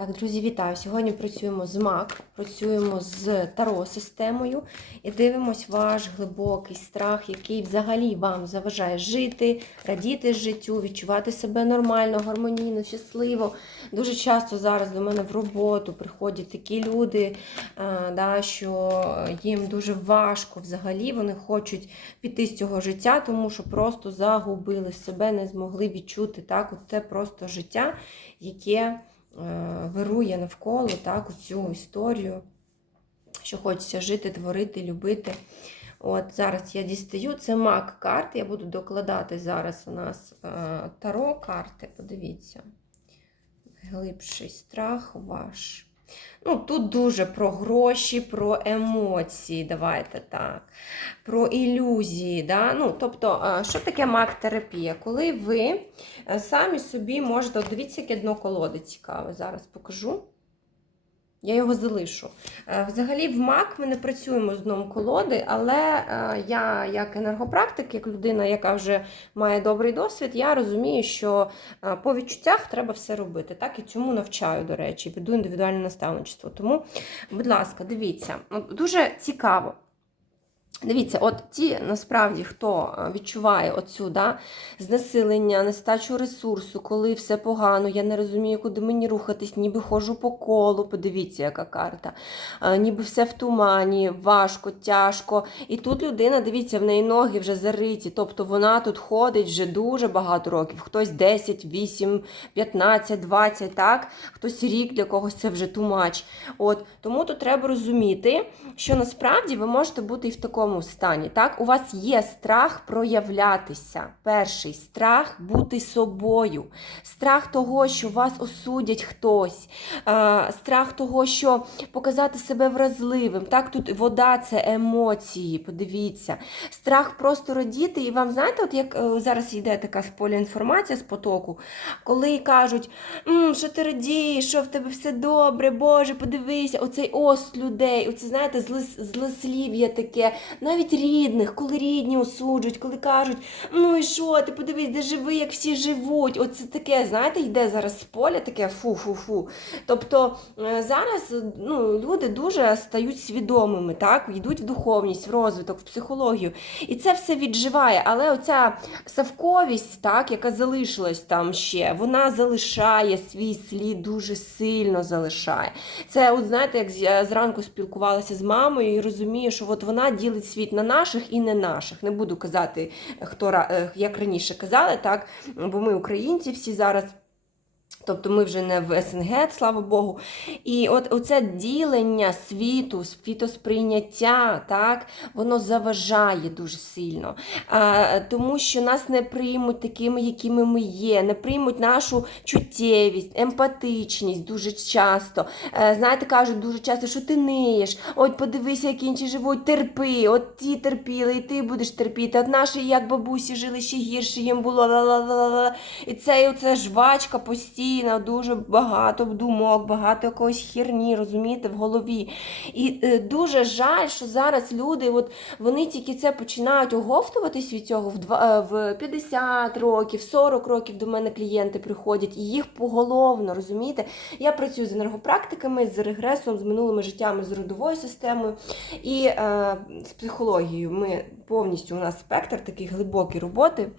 Так, друзі, вітаю! Сьогодні працюємо з МАК, працюємо з таро-системою і дивимось ваш глибокий страх, який взагалі вам заважає жити, радіти життю, відчувати себе нормально, гармонійно, щасливо. Дуже часто зараз до мене в роботу приходять такі люди, е, да, що їм дуже важко взагалі, вони хочуть піти з цього життя, тому що просто загубили себе, не змогли відчути так, от це просто життя, яке. Е, вирує навколо так, цю історію, що хочеться жити, творити, любити. От Зараз я дістаю, це мак карти. Я буду докладати зараз у нас е, таро карти. Подивіться. Глибший страх ваш. Ну, Тут дуже про гроші, про емоції, давайте так, про ілюзії. Да? Ну, Тобто, що таке маг-терапія? Коли ви е, самі собі можете, дивіться, як одно колоди цікаве, зараз покажу. Я його залишу. Е, взагалі, в МАК ми не працюємо з дном колоди, але е, я, як енергопрактик, як людина, яка вже має добрий досвід, я розумію, що е, по відчуттях треба все робити. Так і цьому навчаю, до речі, веду індивідуальне наставничество. Тому, будь ласка, дивіться, дуже цікаво. Дивіться, от ті насправді, хто відчуває оцю да, знесилення, нестачу ресурсу, коли все погано, я не розумію, куди мені рухатись, ніби ходжу по колу, подивіться, яка карта, ніби все в тумані, важко, тяжко. І тут людина, дивіться, в неї ноги вже зариті, тобто вона тут ходить вже дуже багато років. Хтось 10, 8, 15, 20, так? хтось рік для когось це вже тумач. От, Тому тут треба розуміти, що насправді ви можете бути і в такому стані. Так? У вас є страх проявлятися. Перший страх бути собою, страх того, що вас осудять хтось, страх того, що показати себе вразливим. Так, Тут вода це емоції, подивіться. Страх просто радіти. І вам знаєте, от як е, зараз йде така з поля інформація з потоку, коли кажуть, М, що ти радієш, що в тебе все добре, Боже, подивися, оцей ост людей, оце, знаєте, злослів'я таке навіть рідних, коли рідні осуджують, коли кажуть, ну і що, ти подивись, де живи, як всі живуть. Оце таке, знаєте, йде зараз з поля, таке фу-фу-фу. Тобто е, зараз ну, люди дуже стають свідомими, так, йдуть в духовність, в розвиток, в психологію. І це все відживає. Але оця савковість, так, яка залишилась там ще, вона залишає свій слід дуже сильно залишає. Це, от знаєте, як зранку спілкувалася з мамою і розумію, що от вона ділить світ на наших і не наших. Не буду казати, хто е, як раніше казали, так, бо ми українці всі зараз. Тобто ми вже не в СНГ, слава Богу. І от оце ділення світу, світосприйняття, так, воно заважає дуже сильно. А, Тому що нас не приймуть такими, якими ми є, не приймуть нашу чуттєвість, емпатичність дуже часто. А, знаєте, кажуть дуже часто, що ти ниєш, от подивися, як інші живуть, терпи, от ті терпіли, і ти будеш терпіти. От наші, як бабусі, жили ще гірше, їм було ла-ла-ла-ла. І це і оце жвачка постійно постійно дуже багато думок, багато якоїсь херні, розумієте, в голові. І е, дуже жаль, що зараз люди, от вони тільки це починають оговтуватись від цього в, два, в 50 років, 40 років до мене клієнти приходять, і їх поголовно, розумієте? Я працюю з енергопрактиками, з регресом, з минулими життями, з родовою системою і е, з психологією. Ми повністю у нас спектр такий глибокі роботи.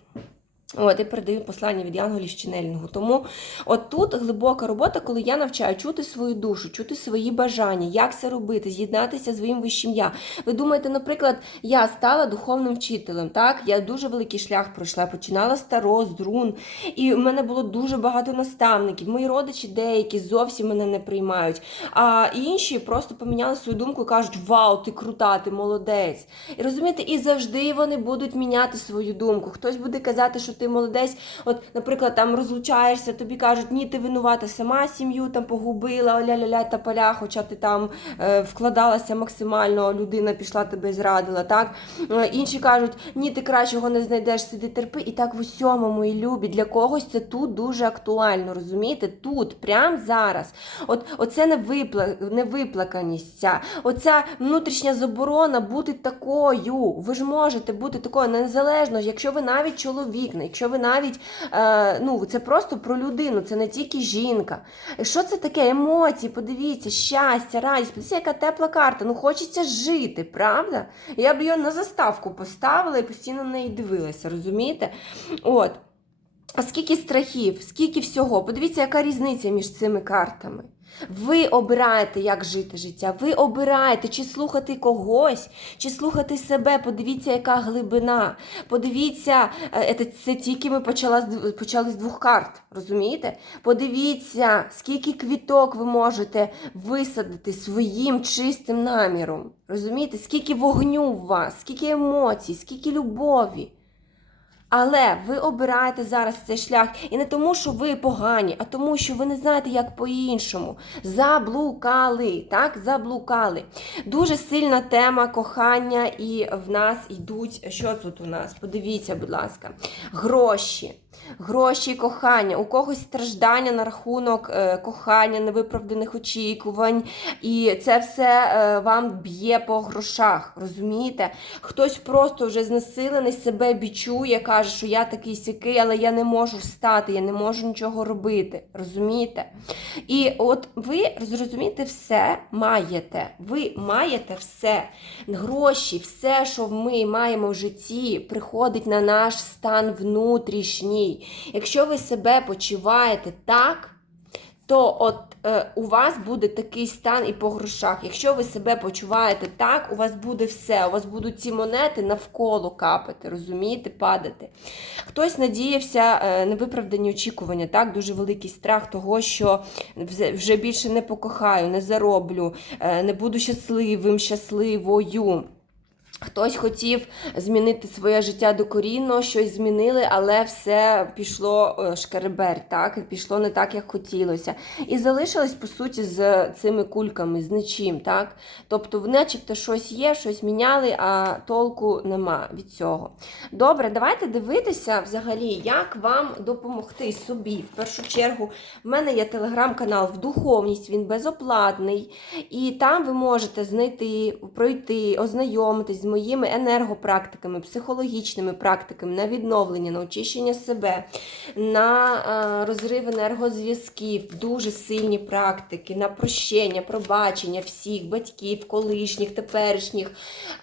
От, і передаю послання від Янголів Ченелінгу. Тому от тут глибока робота, коли я навчаю чути свою душу, чути свої бажання, як це робити, з'єднатися з своїм вищим я. Ви думаєте, наприклад, я стала духовним вчителем. так? Я дуже великий шлях пройшла, починала з таро, з рун, і в мене було дуже багато наставників. Мої родичі деякі зовсім мене не приймають. А інші просто поміняли свою думку і кажуть, вау, ти крута, ти молодець. І розумієте, і завжди вони будуть міняти свою думку. Хтось буде казати, що ти молодець, от, наприклад, там розлучаєшся, тобі кажуть, ні, ти винувата сама сім'ю там погубила, ля-ля-ля та поля, хоча ти там е, вкладалася максимально, людина пішла тебе зрадила. так? Е, інші кажуть, ні, ти кращого не знайдеш, сиди терпи. І так в усьому, мої любі, для когось це тут дуже актуально, розумієте? Тут, прямо зараз. От, Оце невипла... невиплаканість, ця, оця внутрішня заборона бути такою. Ви ж можете бути такою незалежно, якщо ви навіть чоловік якщо ви навіть е, ну, це просто про людину, це не тільки жінка. Що це таке? Емоції, подивіться, щастя, радість, подивіться, яка тепла карта. Ну хочеться жити, правда? Я б її на заставку поставила і постійно на неї дивилася, розумієте? От. А скільки страхів, скільки всього. Подивіться, яка різниця між цими картами. Ви обираєте, як жити життя. Ви обираєте, чи слухати когось, чи слухати себе. Подивіться, яка глибина. Подивіться, е, це, тільки ми почали, з- почали з двох карт. Розумієте? Подивіться, скільки квіток ви можете висадити своїм чистим наміром. Розумієте, скільки вогню в вас, скільки емоцій, скільки любові. Але ви обираєте зараз цей шлях і не тому, що ви погані, а тому, що ви не знаєте, як по-іншому. Заблукали, так? Заблукали. Дуже сильна тема кохання, і в нас йдуть. Що тут у нас? Подивіться, будь ласка, гроші. Гроші кохання, у когось страждання на рахунок е, кохання, невиправданих очікувань, і це все е, вам б'є по грошах. Розумієте? Хтось просто вже знесилений себе бічує, каже, що я такий сякий, але я не можу встати, я не можу нічого робити. Розумієте? І от ви зрозумієте, все маєте. Ви маєте все. Гроші, все, що ми маємо в житті, приходить на наш стан внутрішній. Якщо ви себе почуваєте так, то от е, у вас буде такий стан і по грошах. Якщо ви себе почуваєте так, у вас буде все. У вас будуть ці монети навколо капати, розумієте, падати. Хтось надіявся, е, невиправдані очікування, так, дуже великий страх того, що вже більше не покохаю, не зароблю, е, не буду щасливим, щасливою. Хтось хотів змінити своє життя докорінно, щось змінили, але все пішло е, шкереберть, так? Пішло не так, як хотілося. І залишились, по суті, з цими кульками, з нічим, так? Тобто, начебто щось є, щось міняли, а толку нема від цього. Добре, давайте дивитися взагалі, як вам допомогти собі. В першу чергу, в мене є телеграм-канал в духовність, він безоплатний. І там ви можете знайти, пройти, ознайомитись моїми енергопрактиками, психологічними практиками на відновлення, на очищення себе, на е, розрив енергозв'язків, дуже сильні практики, на прощення, пробачення всіх батьків, колишніх, теперішніх,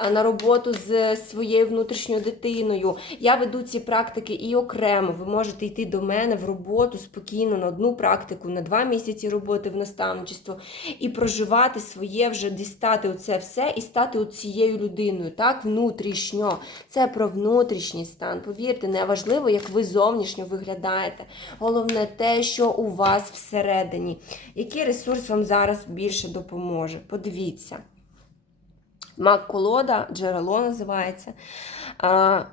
е, на роботу з своєю внутрішньою дитиною. Я веду ці практики і окремо. Ви можете йти до мене в роботу спокійно на одну практику, на два місяці роботи в наставничество і проживати своє вже дістати оце все і стати цією людиною, так, внутрішньо. Це про внутрішній стан. Повірте, не важливо, як ви зовнішньо виглядаєте. Головне те, що у вас всередині. Який ресурс вам зараз більше допоможе? Подивіться. Мак колода, джерело називається.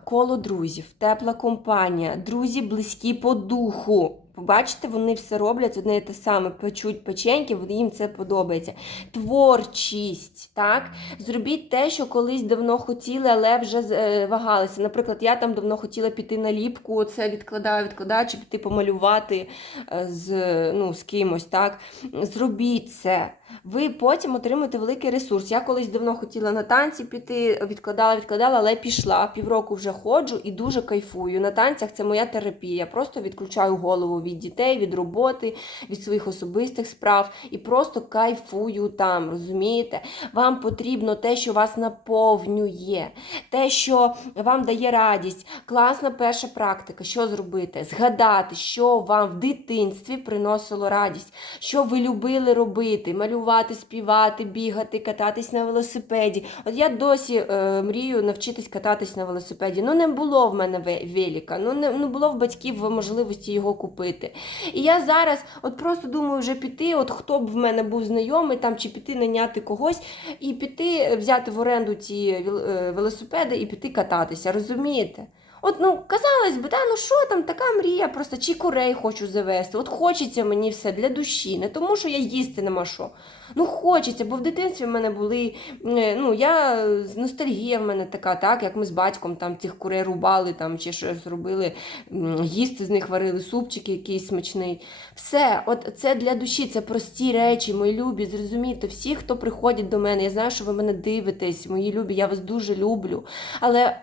Коло друзів, тепла компанія, друзі близькі по духу. Побачите, вони все роблять одне і те саме, печуть печеньки, їм це подобається. Творчість, так? Зробіть те, що колись давно хотіли, але вже е, вагалися. Наприклад, я там давно хотіла піти на ліпку, це відкладаю, відкладаю, чи піти помалювати е, з, ну, з кимось. так? Зробіть це. Ви потім отримаєте великий ресурс. Я колись давно хотіла на танці піти, відкладала, відкладала, але пішла. Півроку вже ходжу і дуже кайфую. На танцях це моя терапія. Я просто відключаю голову від дітей, від роботи, від своїх особистих справ і просто кайфую там. Розумієте? Вам потрібно те, що вас наповнює, те, що вам дає радість. Класна перша практика. Що зробити? Згадати, що вам в дитинстві приносило радість, що ви любили робити, малювати, співати, бігати, кататись на велосипеді. От я досі е, мрію навчитись кататись на велосипеді. Ну, не було в мене ве- велика, ну не ну, було в батьків можливості його купити. І я зараз от просто думаю вже піти, от хто б в мене був знайомий, там, чи піти наняти когось, і піти взяти в оренду ці е, велосипеди і піти кататися, розумієте? От, ну, казалось би, да, ну що там, така мрія, просто чи курей хочу завести. От хочеться мені все для душі, не тому, що я їсти нема що. Ну, хочеться, бо в дитинстві в мене були. е, Ну, я ностальгія в мене така, так, як ми з батьком там цих курей рубали там, чи щось робили, їсти з них варили супчики якийсь смачний. Все, от це для душі, це прості речі, мої любі. Зрозумійте, всі, хто приходять до мене, я знаю, що ви мене дивитесь, мої любі, я вас дуже люблю. Але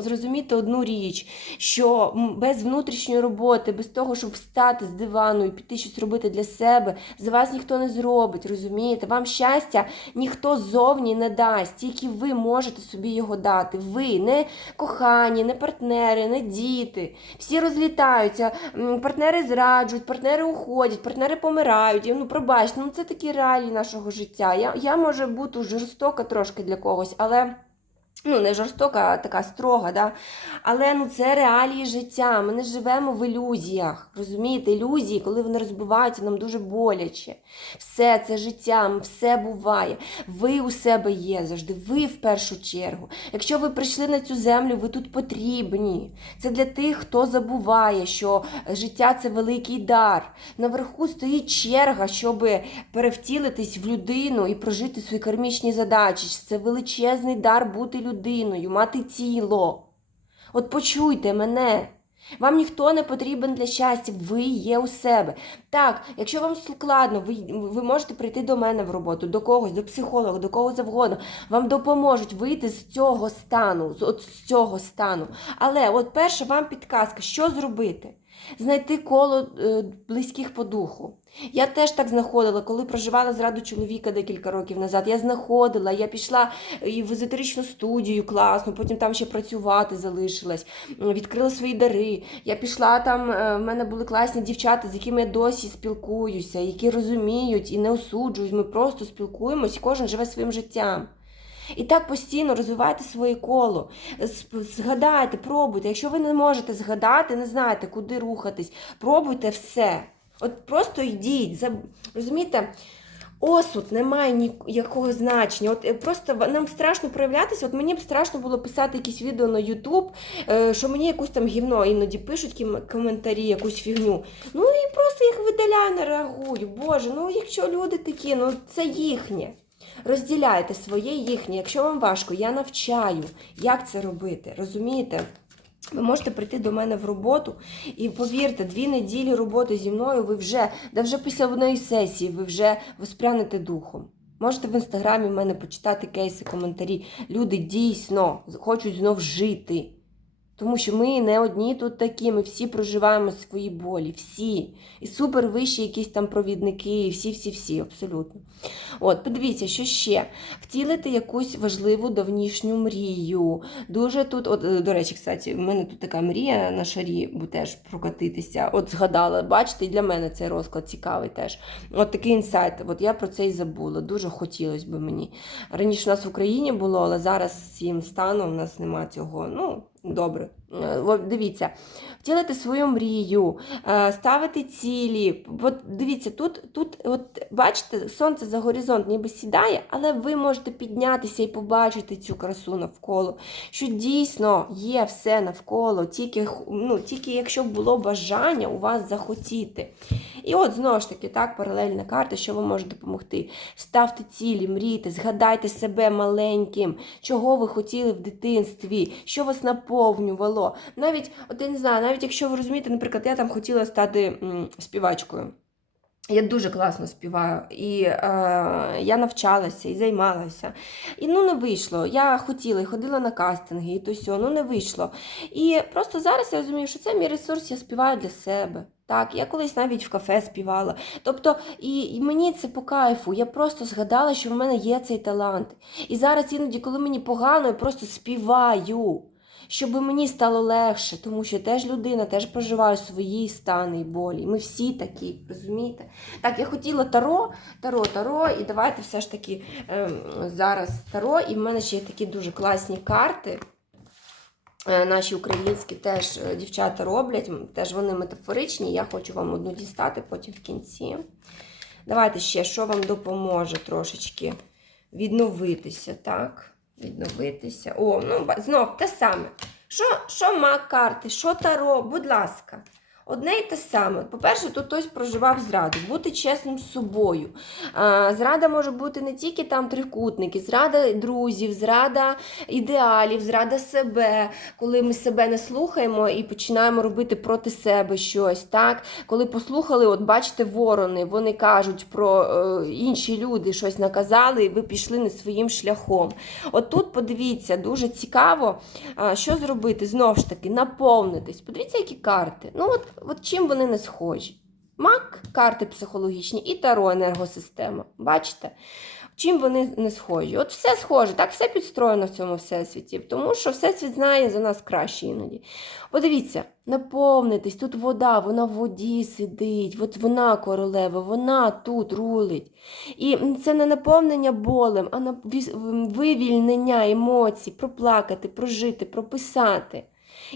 зрозумійте одну одну річ, що без внутрішньої роботи, без того, щоб встати з дивану і піти щось робити для себе, за вас ніхто не зробить, розумієте? Вам щастя ніхто ззовні не дасть, тільки ви можете собі його дати. Ви не кохані, не партнери, не діти. Всі розлітаються, партнери зраджують, партнери уходять, партнери помирають. Ну, пробачте, ну це такі реалії нашого життя. Я, я може бути жорстока трошки для когось, але. Ну, не жорстока, а така строга, да? але ну, це реалії життя. Ми не живемо в ілюзіях. Розумієте, ілюзії, коли вони розбиваються, нам дуже боляче. Все це життя, все буває. Ви у себе є завжди, ви в першу чергу. Якщо ви прийшли на цю землю, ви тут потрібні. Це для тих, хто забуває, що життя це великий дар. Наверху стоїть черга, щоб перевтілитись в людину і прожити свої кармічні задачі. Це величезний дар бути людиною, мати тіло. От почуйте мене. Вам ніхто не потрібен для щастя, ви є у себе. Так, якщо вам складно, ви, ви можете прийти до мене в роботу, до когось, до психолога, до кого завгодно. Вам допоможуть вийти з цього стану, з от з цього стану. Але от перша вам підказка, що зробити? Знайти коло е, близьких по духу. Я теж так знаходила, коли проживала зраду чоловіка декілька років назад. Я знаходила, я пішла і в езотеричну студію класну, потім там ще працювати залишилась, відкрила свої дари. Я пішла там, е, в мене були класні дівчата, з якими я досі спілкуюся, які розуміють і не осуджують. Ми просто спілкуємось, і кожен живе своїм життям. І так постійно розвивайте своє коло. Згадайте, пробуйте. Якщо ви не можете згадати, не знаєте, куди рухатись, пробуйте все. От просто йдіть. Розумієте? Осуд не має ніякого значення. От е, просто нам страшно проявлятися. От мені б страшно було писати якісь відео на Ютуб, е, що мені якусь там гівно іноді пишуть коментарі, якусь фігню. Ну і просто їх видаляю, не реагую. Боже, ну якщо люди такі, ну це їхнє. Розділяйте своє і їхнє. Якщо вам важко, я навчаю, як це робити. Розумієте? Ви можете прийти до мене в роботу і повірте, дві неділі роботи зі мною ви вже, да вже після одної сесії, ви вже воспрянете духом. Можете в інстаграмі в мене почитати кейси, коментарі. Люди дійсно хочуть знов жити. Тому що ми не одні тут такі, ми всі проживаємо свої болі, всі. І супер вищі якісь там провідники, і всі-всі-всі, абсолютно. От, подивіться, що ще? Втілити якусь важливу давнішню мрію. Дуже тут, от, е, до речі, кстати, в мене тут така мрія на шарі, бо теж прокатитися. От згадала, бачите, і для мене цей розклад цікавий теж. От такий інсайт. От я про це і забула. Дуже хотілося б мені. Раніше у нас в Україні було, але зараз з цим станом у нас нема цього. Ну, добре. Е, дивіться, втілити свою мрію, е, ставити цілі. От дивіться, тут, тут, от бачите, сонце за горизонт ніби сідає, але ви можете піднятися і побачити цю красу навколо. Що дійсно є все навколо, тільки, ну, тільки якщо було бажання у вас захотіти. І от знову ж таки, так, паралельна карта, що вам може допомогти. Ставте цілі, мрійте, згадайте себе маленьким, чого ви хотіли в дитинстві, що вас наповнювало. Навіть, от я не знаю, навіть якщо ви розумієте, наприклад, я там хотіла стати м, співачкою. Я дуже класно співаю, і е, я навчалася і займалася. І ну не вийшло. Я хотіла і ходила на кастинги, і то сьо, ну не вийшло. І просто зараз я розумію, що це мій ресурс, я співаю для себе. Так, я колись навіть в кафе співала. Тобто, і, і мені це по кайфу. Я просто згадала, що в мене є цей талант. І зараз іноді, коли мені погано, я просто співаю. Щоб мені стало легше, тому що теж людина теж проживає свої стани і болі. Ми всі такі, розумієте? Так, я хотіла таро, таро, таро, і давайте все ж таки ем, зараз таро. І в мене ще є такі дуже класні карти. Е, Наші українські теж е, дівчата роблять, теж вони метафоричні. Я хочу вам одну дістати потім в кінці. Давайте ще, що вам допоможе трошечки відновитися, так? Відновитися. О, ну знов те саме. Що, що мак карти, що таро, будь ласка. Одне і те саме. По-перше, тут хтось проживав зраду, бути чесним з собою. Зрада може бути не тільки там трикутники, зрада друзів, зрада ідеалів, зрада себе, коли ми себе не слухаємо і починаємо робити проти себе щось. так? Коли послухали, от бачите, ворони, вони кажуть про е, інші люди щось наказали, і ви пішли не своїм шляхом. От тут подивіться, дуже цікаво, що зробити. Знову ж таки, наповнитись. Подивіться, які карти. Ну, от, от чим вони не схожі. Мак, карти психологічні і таро енергосистема. Бачите? Чим вони не схожі? От все схоже, так все підстроєно в цьому всесвіті, тому що всесвіт знає за нас краще іноді. Подивіться, наповнитись, тут вода, вона в воді сидить, от вона королева, вона тут рулить. І це не наповнення болем, а вивільнення емоцій, проплакати, прожити, прописати.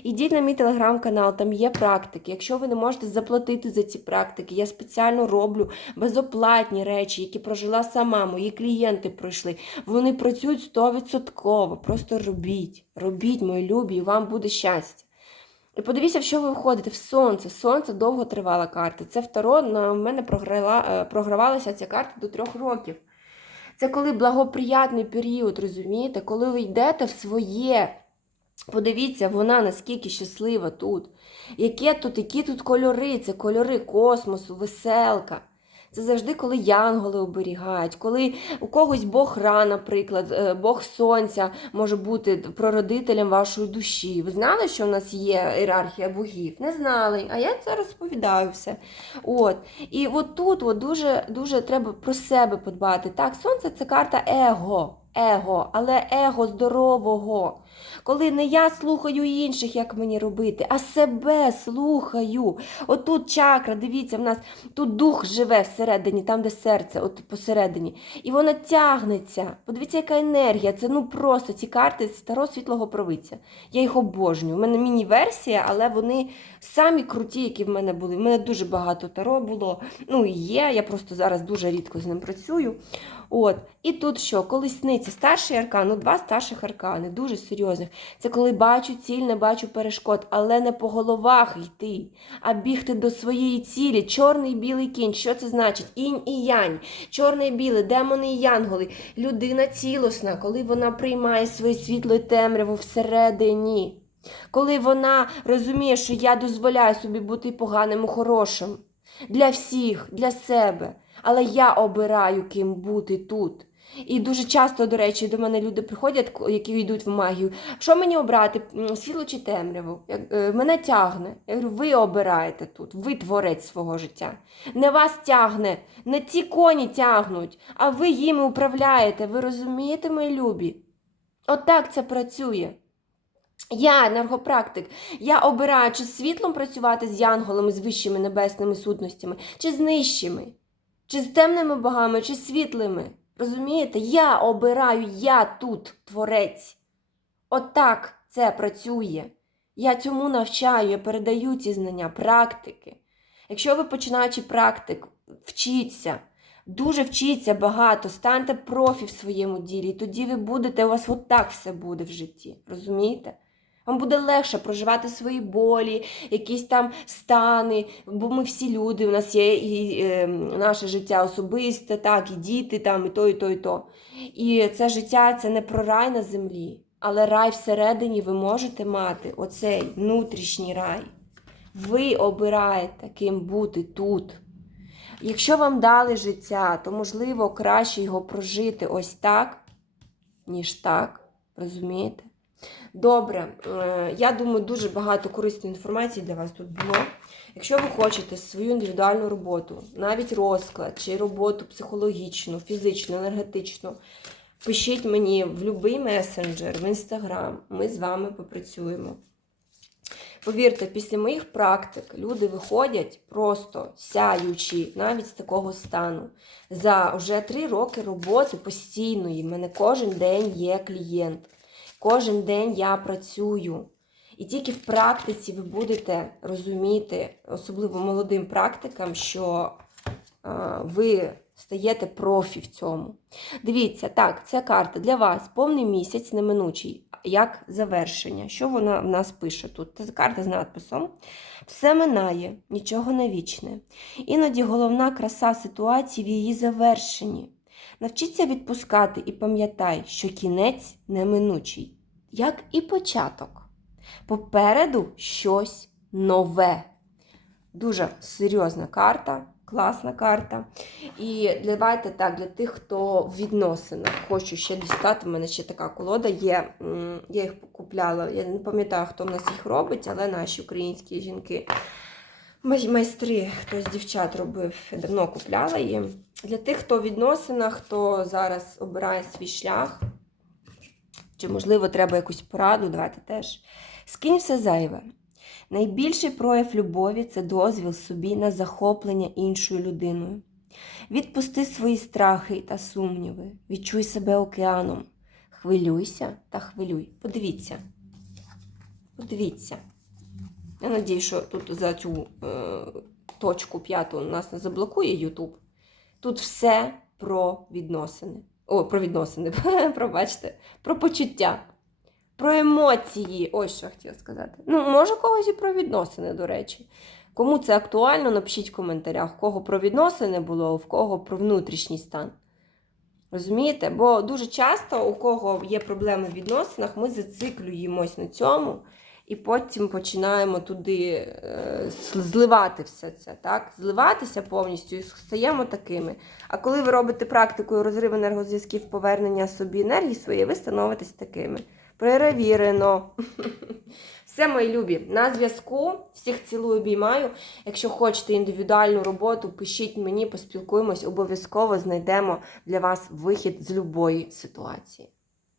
Ідіть на мій телеграм-канал, там є практики. Якщо ви не можете заплатити за ці практики, я спеціально роблю безоплатні речі, які прожила сама, мої клієнти пройшли. Вони працюють 100%. Просто робіть, робіть, мої любі, і вам буде щастя. І подивіться, в що ви входите в сонце. Сонце довго тривала карта. Це второ на мене програла, е, програвалася ця карта до трьох років. Це коли благоприятний період, розумієте, коли ви йдете в своє. Подивіться, вона наскільки щаслива тут. Яке тут, які тут кольори? Це кольори космосу, веселка. Це завжди, коли янголи оберігають, коли у когось Бог Ра, наприклад, е, Бог Сонця може бути прародителем вашої душі. Ви знали, що в нас є ієрархія богів? Не знали. А я це розповідаю все. От. І от тут от дуже, дуже треба про себе подбати. Так, сонце це карта его. Его, але его здорового. Коли не я слухаю інших, як мені робити, а себе слухаю. Отут чакра, дивіться, в нас тут дух живе всередині, там, де серце, от посередині. І вона тягнеться. Подивіться, яка енергія. Це ну просто ці карти старого світлого провидця. Я їх обожнюю. У мене міні-версія, але вони самі круті, які в мене були. В мене дуже багато таро було. Ну і є. Я просто зараз дуже рідко з ним працюю. От. І тут що? Колесниця, старший аркан, ну два старших аркани, дуже серйозних. Це коли бачу ціль, не бачу перешкод, але не по головах йти, а бігти до своєї цілі. Чорний білий кінь. Що це значить? Інь і янь, чорне і біле, демони і янголи. Людина цілосна, коли вона приймає своє світло і темряву всередині. Коли вона розуміє, що я дозволяю собі бути поганим і хорошим для всіх, для себе. Але я обираю, ким бути тут. І дуже часто, до речі, до мене люди приходять, які йдуть в магію. Що мені обрати? Світло чи темряву? Е, Мене тягне. Я говорю, ви обираєте тут, ви творець свого життя. Не вас тягне, не ці коні тягнуть, а ви їми управляєте. Ви розумієте, мої любі? Отак це працює. Я енергопрактик. Я обираю, чи з світлом працювати з янголами, з вищими небесними сутностями, чи з нижчими, чи з темними богами, чи з світлими. Розумієте? Я обираю, я тут творець. Отак це працює. Я цьому навчаю, я передаю ці знання, практики. Якщо ви починаючи практик, вчіться, дуже вчіться багато, станьте профі в своєму ділі, і тоді ви будете, у вас отак все буде в житті. Розумієте? Вам буде легше проживати свої болі, якісь там стани, бо ми всі люди, у нас є і е, наше життя особисте, так, і діти там, і то, і то, і то. І це життя це не про рай на землі, але рай всередині ви можете мати оцей внутрішній рай. Ви обираєте, ким бути тут. Якщо вам дали життя, то можливо краще його прожити ось так, ніж так. Розумієте? Добре, е, я думаю, дуже багато корисної інформації для вас тут було. Якщо ви хочете свою індивідуальну роботу, навіть розклад чи роботу психологічну, фізичну, енергетичну, пишіть мені в будь-який месенджер, в інстаграм. Ми з вами попрацюємо. Повірте, після моїх практик люди виходять просто сяючі, навіть з такого стану. За вже три роки роботи постійної. в мене кожен день є клієнт. Кожен день я працюю. І тільки в практиці ви будете розуміти, особливо молодим практикам, що а, ви стаєте профі в цьому. Дивіться, так, ця карта для вас повний місяць неминучий, як завершення. Що вона в нас пише тут? Це карта з надписом. Все минає, нічого не вічне. Іноді головна краса ситуації в її завершенні. Навчіться відпускати і пам'ятай, що кінець неминучий, як і початок. Попереду щось нове. Дуже серйозна карта, класна карта. І давайте так, для тих, хто в відносинах, хочу ще дістати. У мене ще така колода є. Я їх купляла. Я не пам'ятаю, хто в нас їх робить, але наші українські жінки, майстри, хтось дівчат робив, давно купляла її. Для тих, хто в відносинах, хто зараз обирає свій шлях, чи, можливо, треба якусь пораду, давайте теж. Скинь все зайве. Найбільший прояв любові це дозвіл собі на захоплення іншою людиною. Відпусти свої страхи та сумніви, відчуй себе океаном. Хвилюйся та хвилюй. Подивіться. Подивіться. Я надію, що тут за цю е, точку п'яту нас не заблокує YouTube. Тут все про відносини. О, про відносини, пробачте, про почуття, про емоції. Ось що я хотіла сказати. Ну, може, когось і про відносини, до речі. Кому це актуально, напишіть в коментарях, в кого про відносини було, в кого про внутрішній стан. Розумієте? Бо дуже часто, у кого є проблеми в відносинах, ми зациклюємось на цьому і потім починаємо туди е, зливати все це. так? Зливатися повністю і стаємо такими. А коли ви робите практикою розрив енергозв'язків повернення собі енергії своєї, ви становитесь такими. Перевірено. Все, мої любі, на зв'язку. Всіх цілую, обіймаю. Якщо хочете індивідуальну роботу, пишіть мені, поспілкуємось, обов'язково знайдемо для вас вихід з любої ситуації.